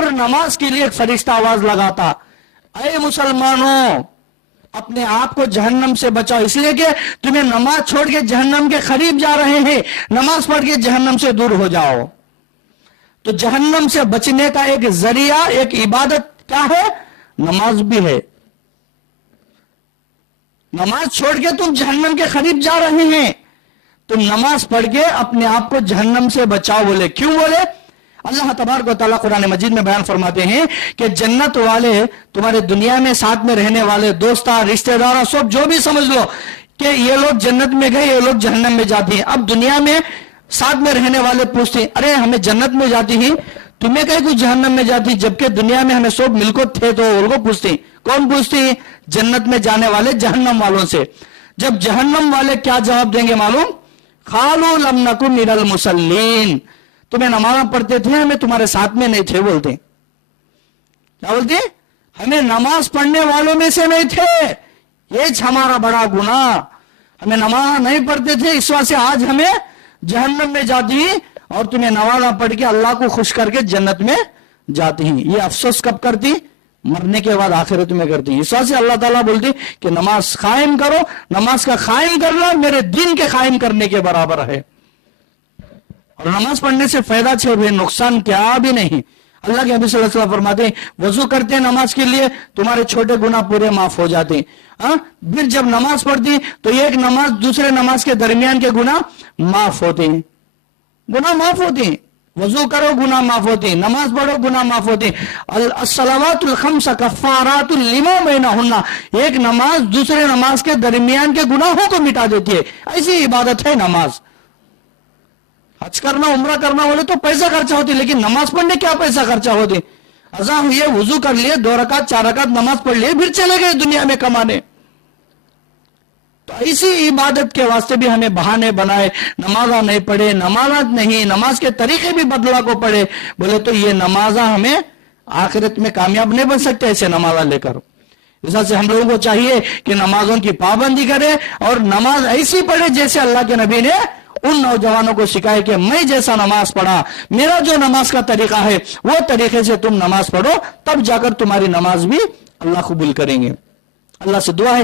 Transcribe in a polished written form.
हर नमाज के लिए एक फरिश्ता आवाज लगाता, अरे मुसलमानों अपने आप को जहन्नम से बचाओ, इसलिए कि तुम्हें नमाज छोड़ के जहन्नम के करीब जा रहे हैं, नमाज पढ़ के जहन्नम से दूर हो जाओ। तो जहन्नम से बचने का एक जरिया, एक इबादत क्या है? नमाज भी है। नमाज छोड़ के तुम जहन्नम के करीब जा रहे हैं, तुम नमाज पढ़ के अपने आप को जहन्नम से बचाओ। बोले क्यों? बोले अल्लाह तबारक व तआला कुरान मजीद में बयान फरमाते हैं कि जन्नत वाले तुम्हारे दुनिया में साथ में रहने वाले दोस्ता रिश्तेदार सब जो भी समझ लो कि ये लोग जन्नत में गए, ये लोग जहन्नम में जाते हैं। अब दुनिया में साथ में रहने वाले पूछते हैं, अरे हमें जन्नत में जाती ही, तुम्हें कहीं कुछ जहन्नम में जाती, जबकि दुनिया में हमें सब मिलकर थे। तो उनको पूछते, कौन पूछते? जन्नत में जाने वाले जहन्नम वालों से। जब जहन्नम वाले क्या जवाब देंगे मालूम? खालू लम नकु मिनल मुसल्लीन, तुम्हें नमाज पढ़ते थे, हमें तुम्हारे साथ में नहीं थे। बोलते क्या बोलते? हमें नमाज पढ़ने वालों में से नहीं थे, ये हमारा बड़ा गुनाह, हमें नमाज नहीं पढ़ते थे, इस वजह से आज हमें जहन्नम में जाती, और तुम्हें नमाज पढ़ के अल्लाह को खुश करके जन्नत में जाती हैं। ये अफसोस कब करती? मरने के बाद आखिरत में करती हैं। इस वजह से अल्लाह ताला बोलती कि नमाज कायम करो, नमाज का कायम करना मेरे दिन के कायम करने के बराबर है। और नमाज पढ़ने से फायदा छे भाई, नुकसान क्या भी नहीं। अल्लाह के नबी सल्लल्लाहु अलैहि वसल्लम फरमाते हैं, वजू करते हैं नमाज के लिए, तुम्हारे छोटे गुनाह पूरे माफ हो जाते हैं। फिर जब नमाज पढ़ती तो एक नमाज दूसरे नमाज के दरमियान के गुनाह माफ होते हैं, गुनाह माफ होते हैं। वजू करो गुनाह माफ होते हैं, नमाज पढ़ो गुनाह माफ होते हैं। अस्सलावातुल खम्स कफ्फारातुल लिमा बैनहुन्ना, एक नमाज दूसरे नमाज के दरमियान के गुनाहों को मिटा देती है। ऐसी इबादत है नमाज। हज करना उम्रा करना बोले तो पैसा खर्चा होती, लेकिन नमाज पढ़ने क्या पैसा खर्चा होती? अज़ा हुई, वजू कर लिए, 2 रकात 4 रकात नमाज पढ़ लिए, फिर चले गए दुनिया में कमाने। तो इसी इबादत के वास्ते भी हमें बहाने बनाए, नमाजा नहीं पढ़े, नमाज नहीं, नमाज के तरीके भी बदला को पढ़े, बोले तो ये नमाजा हमें आखिरत में कामयाब नहीं बन सकते ऐसे नमाजा लेकर। इस वजह से हम लोगों को चाहिए कि नमाजों की पाबंदी करें और नमाज ऐसी पढ़े जैसे अल्लाह के नबी ने उन नौजवानों को सिखाए कि मैं जैसा नमाज पढ़ा, मेरा जो नमाज का तरीका है वो तरीके से तुम नमाज पढ़ो, तब जाकर तुम्हारी नमाज भी अल्लाह कबूल करेंगे। अल्लाह से दुआ है